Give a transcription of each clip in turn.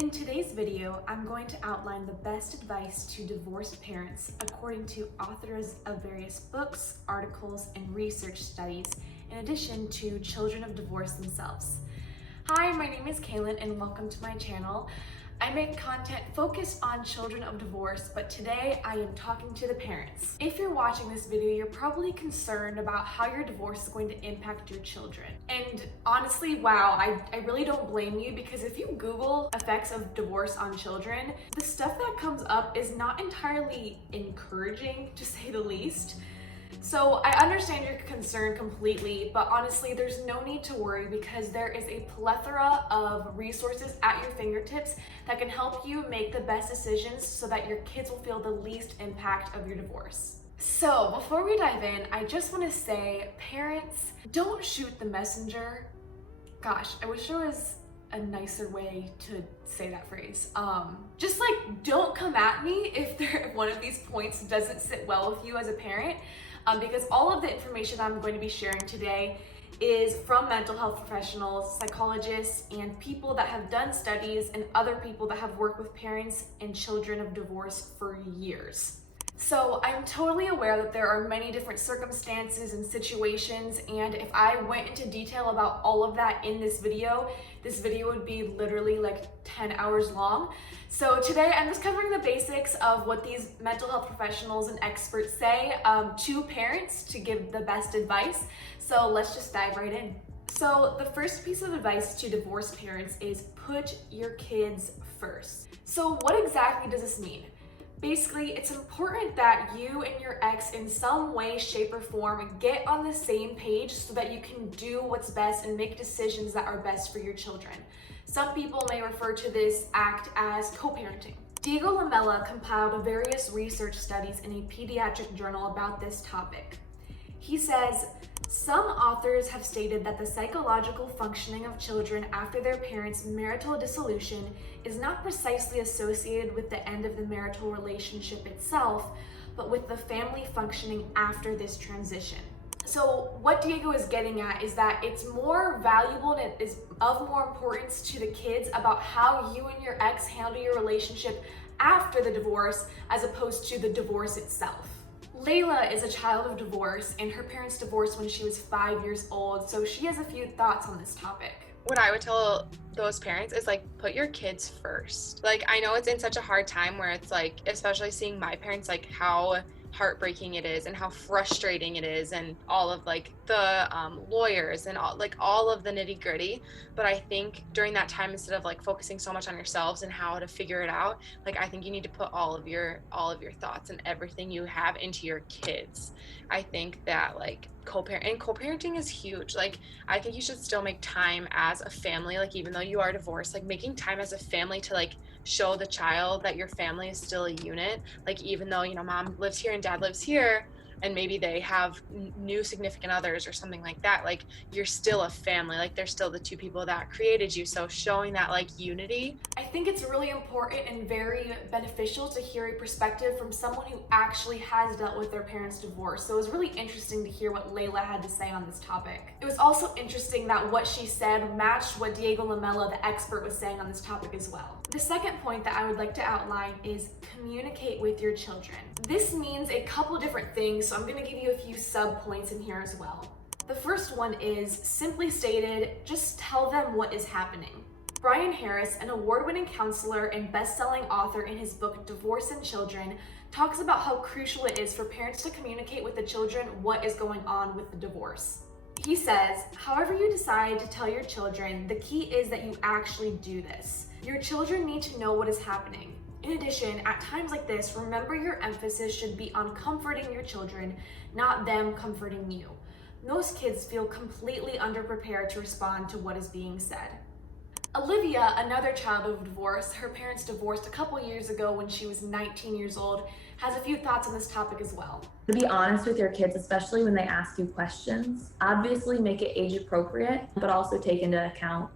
In today's video, I'm going to outline the best advice to divorced parents according to authors of various books, articles, and research studies, in addition to children of divorce themselves. Hi, my name is Kaylin and welcome to my channel. I make content focused on children of divorce, but today I am talking to the parents. If you're watching this video, you're probably concerned about how your divorce is going to impact your children. And honestly, wow, I really don't blame you, because if you Google effects of divorce on children, the stuff that comes up is not entirely encouraging, to say the least. So I understand your concern completely, but honestly, there's no need to worry because there is a plethora of resources at your fingertips that can help you make the best decisions so that your kids will feel the least impact of your divorce. So before we dive in, I just want to say, parents, don't shoot the messenger. Gosh, I wish there was a nicer way to say that phrase. Just like, don't come at me if one of these points doesn't sit well with you as a parent. Because all of the information I'm going to be sharing today is from mental health professionals, psychologists, and people that have done studies, and other people that have worked with parents and children of divorce for years. So I'm totally aware that there are many different circumstances and situations, and if I went into detail about all of that in this video would be literally like 10 hours long. So today I'm just covering the basics of what these mental health professionals and experts say to parents to give the best advice. So let's just dive right in. So the first piece of advice to divorced parents is put your kids first. So what exactly does this mean? Basically, it's important that you and your ex in some way, shape, or form get on the same page so that you can do what's best and make decisions that are best for your children. Some people may refer to this act as co-parenting. Diego Lamela compiled various research studies in a pediatric journal about this topic. He says, some authors have stated that the psychological functioning of children after their parents' marital dissolution is not precisely associated with the end of the marital relationship itself, but with the family functioning after this transition. So what Diego is getting at is that it's more valuable and it is of more importance to the kids about how you and your ex handle your relationship after the divorce as opposed to the divorce itself. Layla is a child of divorce, and her parents divorced when she was 5 years old, so she has a few thoughts on this topic. What I would tell those parents is like, put your kids first. Like, I know it's in such a hard time where it's like, especially seeing my parents, like how heartbreaking it is and how frustrating it is, and all of like the lawyers and all of the nitty gritty. But I think during that time, instead of like focusing so much on yourselves and how to figure it out, like I think you need to put all of your thoughts and everything you have into your kids. I think that like co-parenting is huge. Like, I think you should still make time as a family, like even though you are divorced, like making time as a family to like show the child that your family is still a unit. Like, even though, you know, mom lives here and dad lives here, and maybe they have new significant others or something like that, like you're still a family, like they're still the two people that created you. So showing that like unity. I think it's really important and very beneficial to hear a perspective from someone who actually has dealt with their parents' divorce. So it was really interesting to hear what Layla had to say on this topic. It was also interesting that what she said matched what Diego Lamela, the expert, was saying on this topic as well. The second point that I would like to outline is communicate with your children. This means a couple different things, so I'm going to give you a few sub-points in here as well. The first one is, simply stated, just tell them what is happening. Brian Harris, an award-winning counselor and best-selling author in his book Divorce and Children, talks about how crucial it is for parents to communicate with the children what is going on with the divorce. He says, however you decide to tell your children, the key is that you actually do this. Your children need to know what is happening. In addition, at times like this, remember your emphasis should be on comforting your children, not them comforting you. Most kids feel completely underprepared to respond to what is being said. Olivia, another child of divorce, her parents divorced a couple years ago when she was 19 years old, has a few thoughts on this topic as well. To be honest with your kids, especially when they ask you questions, obviously make it age appropriate, but also take into account,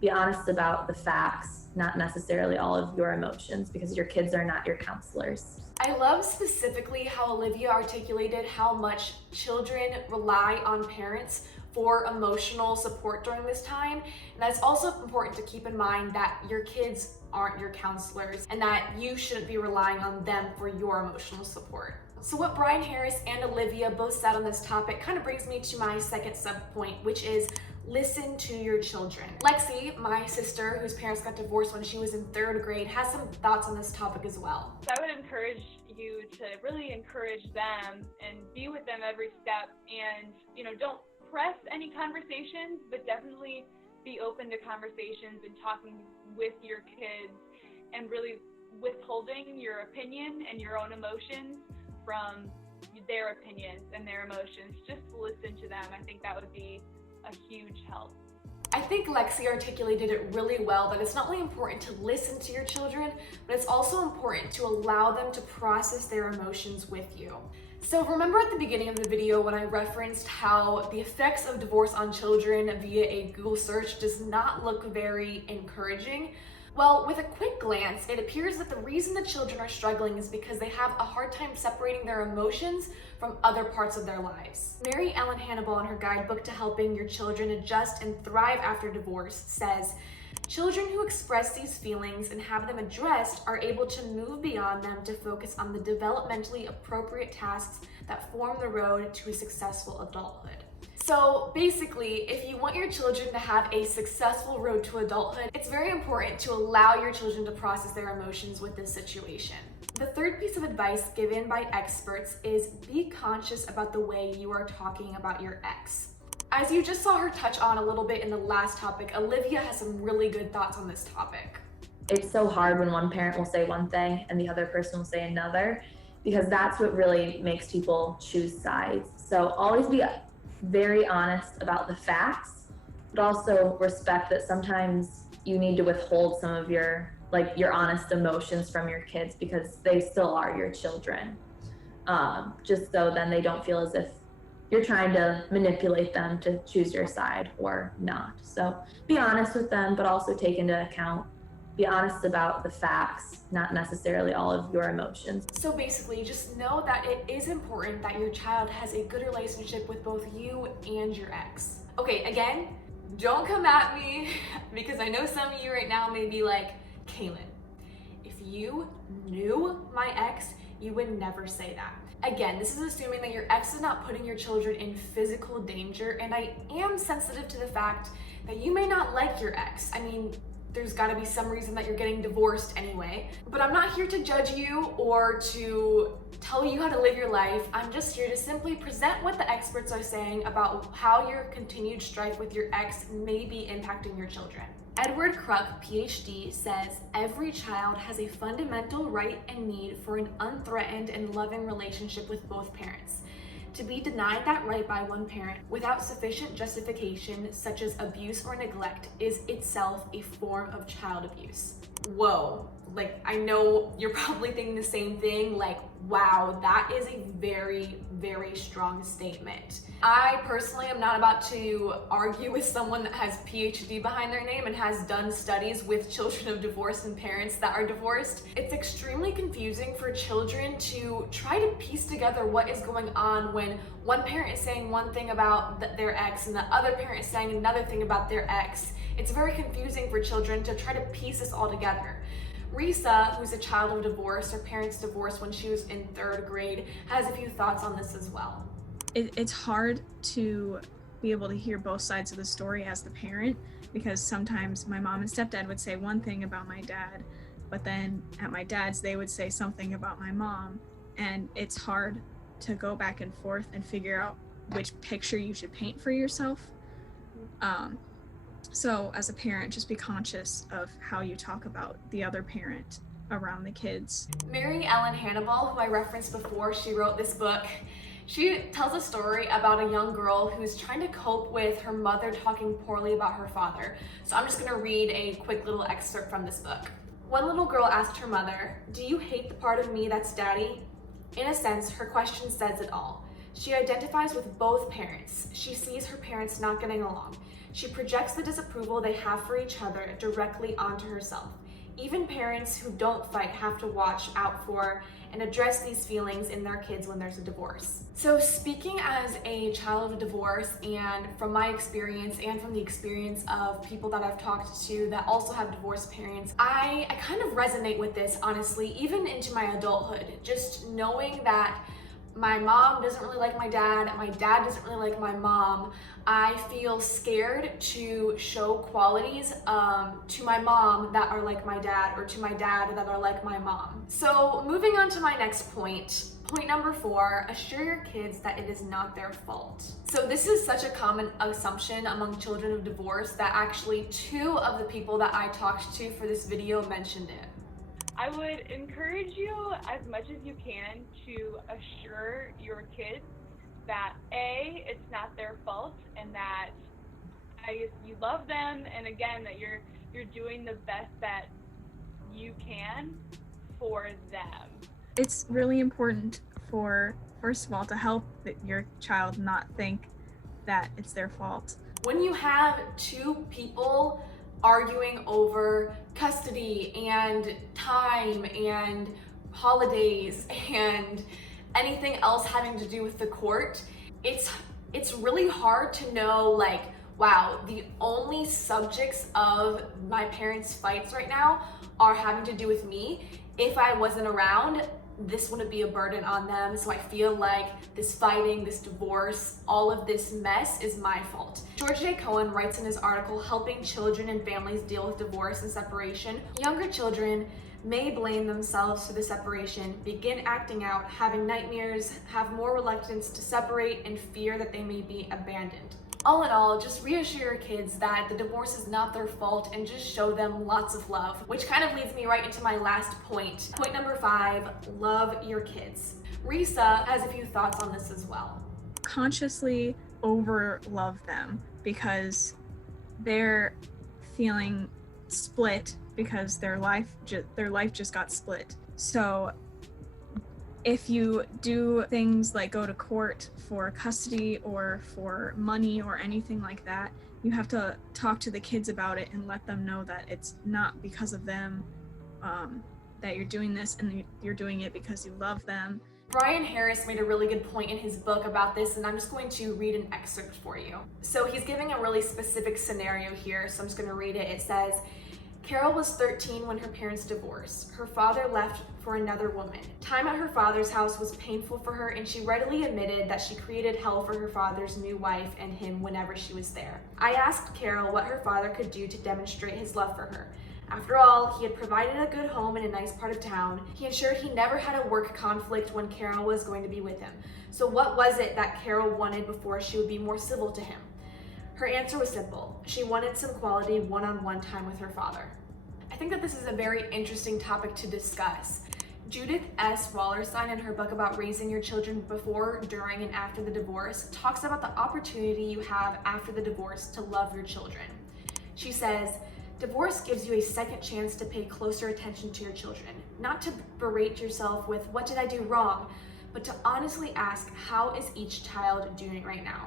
be honest about the facts, not necessarily all of your emotions, because your kids are not your counselors. I love specifically how Olivia articulated how much children rely on parents for emotional support during this time. And that's also important to keep in mind that your kids aren't your counselors and that you shouldn't be relying on them for your emotional support. So what Brian Harris and Olivia both said on this topic kind of brings me to my second sub-point, which is listen to your children. Lexi, my sister, whose parents got divorced when she was in 3rd grade, has some thoughts on this topic as well. So I would encourage you to really encourage them and be with them every step, and don't press any conversations, but definitely be open to conversations and talking with your kids and really withholding your opinion and your own emotions from their opinions and their emotions. Just listen to them. I think that would be a huge help. I think Lexi articulated it really well, that it's not only important to listen to your children, but it's also important to allow them to process their emotions with you. So remember at the beginning of the video when I referenced how the effects of divorce on children via a Google search does not look very encouraging? Well, with a quick glance, it appears that the reason the children are struggling is because they have a hard time separating their emotions from other parts of their lives. Mary Ellen Hannibal, in her guidebook to helping your children adjust and thrive after divorce, says, children who express these feelings and have them addressed are able to move beyond them to focus on the developmentally appropriate tasks that form the road to a successful adulthood. So basically, if you want your children to have a successful road to adulthood, it's very important to allow your children to process their emotions with this situation. The third piece of advice given by experts is be conscious about the way you are talking about your ex. As you just saw her touch on a little bit in the last topic, Olivia has some really good thoughts on this topic. It's so hard when one parent will say one thing and the other person will say another, because that's what really makes people choose sides. So always be very honest about the facts, but also respect that sometimes you need to withhold some of your honest emotions from your kids because they still are your children. Just so then they don't feel as if you're trying to manipulate them to choose your side or not. So be honest with them, but also take into account, be honest about the facts, not necessarily all of your emotions. So basically, just know that it is important that your child has a good relationship with both you and your ex. Okay, again, don't come at me because I know some of you right now may be like, Kaylin, if you knew my ex, you would never say that. Again, this is assuming that your ex is not putting your children in physical danger, and I am sensitive to the fact that you may not like your ex. I mean, there's gotta be some reason that you're getting divorced anyway. But I'm not here to judge you or to tell you how to live your life. I'm just here to simply present what the experts are saying about how your continued strife with your ex may be impacting your children. Edward Kruk, PhD, says every child has a fundamental right and need for an unthreatened and loving relationship with both parents. To be denied that right by one parent without sufficient justification, such as abuse or neglect, is itself a form of child abuse. Whoa, I know you're probably thinking the same thing, wow, that is a very, very strong statement. I personally am not about to argue with someone that has PhD behind their name and has done studies with children of divorce and parents that are divorced. It's extremely confusing for children to try to piece together what is going on when one parent is saying one thing about their ex and the other parent is saying another thing about their ex. It's very confusing for children to try to piece this all together. Risa, who's a child of divorce, her parents divorced when she was in 3rd grade, has a few thoughts on this as well. It's hard to be able to hear both sides of the story as the parent, because sometimes my mom and stepdad would say one thing about my dad, but then at my dad's they would say something about my mom, and it's hard to go back and forth and figure out which picture you should paint for yourself. So as a parent, just be conscious of how you talk about the other parent around the kids. Mary Ellen Hannibal, who I referenced before, she wrote this book. She tells a story about a young girl who's trying to cope with her mother talking poorly about her father. So I'm just gonna read a quick little excerpt from this book. One little girl asked her mother, "Do you hate the part of me that's daddy?" In a sense, her question says it all. She identifies with both parents. She sees her parents not getting along. She projects the disapproval they have for each other directly onto herself. Even parents who don't fight have to watch out for and address these feelings in their kids when there's a divorce. So speaking as a child of divorce, and from my experience and from the experience of people that I've talked to that also have divorced parents, I kind of resonate with this, honestly, even into my adulthood. Just knowing that my mom doesn't really like my dad doesn't really like my mom, I feel scared to show qualities to my mom that are like my dad, or to my dad that are like my mom. So moving on to my next point. Point number 4, assure your kids that it is not their fault. So this is such a common assumption among children of divorce that actually 2 of the people that I talked to for this video mentioned it. I would encourage you as much as you can to assure your kids that A, it's not their fault, and that you love them, and again, that you're doing the best that you can for them. It's really important for, first of all, to help your child not think that it's their fault. When you have 2 people arguing over custody and time and holidays and anything else having to do with the court, it's really hard to know, like, wow, the only subjects of my parents' fights right now are having to do with me. If I wasn't around, this wouldn't be a burden on them. So I feel like this fighting, this divorce, all of this mess is my fault. George J. Cohen writes in his article, Helping Children and Families Deal with Divorce and Separation, younger children may blame themselves for the separation, begin acting out, having nightmares, have more reluctance to separate, and fear that they may be abandoned. All in all, just reassure your kids that the divorce is not their fault, and just show them lots of love, which kind of leads me right into my last point. Point number 5, love your kids. Risa has a few thoughts on this as well. Consciously over love them because they're feeling split because their life just got split. So if you do things like go to court for custody or for money or anything like that, you have to talk to the kids about it and let them know that it's not because of them that you're doing this, and you're doing it because you love them. Brian Harris made a really good point in his book about this, and I'm just going to read an excerpt for you. So he's giving a really specific scenario here, so I'm just going to read it. It says, Carol was 13 when her parents divorced. Her father left for another woman. Time at her father's house was painful for her, and she readily admitted that she created hell for her father's new wife and him whenever she was there. I asked Carol what her father could do to demonstrate his love for her. After all, he had provided a good home in a nice part of town. He ensured he never had a work conflict when Carol was going to be with him. So what was it that Carol wanted before she would be more civil to him? Her answer was simple. She wanted some quality one-on-one time with her father. I think that this is a very interesting topic to discuss. Judith S. Wallerstein, in her book about raising your children before, during, and after the divorce, talks about the opportunity you have after the divorce to love your children. She says, divorce gives you a second chance to pay closer attention to your children, not to berate yourself with what did I do wrong, but to honestly ask, how is each child doing right now?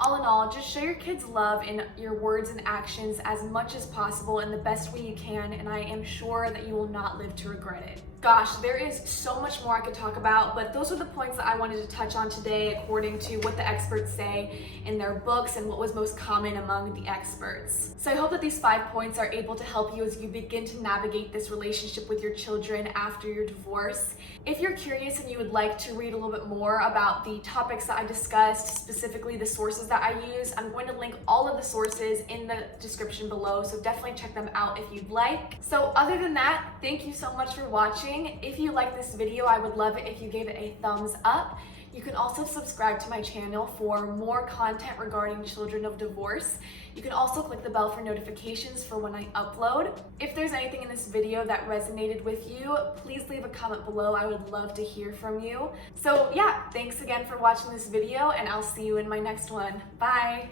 All in all, just show your kids love in your words and actions as much as possible in the best way you can, and I am sure that you will not live to regret it. Gosh, there is so much more I could talk about, but those are the points that I wanted to touch on today according to what the experts say in their books and what was most common among the experts. So I hope that these 5 points are able to help you as you begin to navigate this relationship with your children after your divorce. If you're curious and you would like to read a little bit more about the topics that I discussed, specifically the sources that I use, I'm going to link all of the sources in the description below, so definitely check them out if you'd like. So other than that, thank you so much for watching. If you like this video, I would love it if you gave it a thumbs up. You can also subscribe to my channel for more content regarding children of divorce. You can also click the bell for notifications for when I upload. If there's anything in this video that resonated with you, please leave a comment below. I would love to hear from you. So yeah, thanks again for watching this video, and I'll see you in my next one. Bye!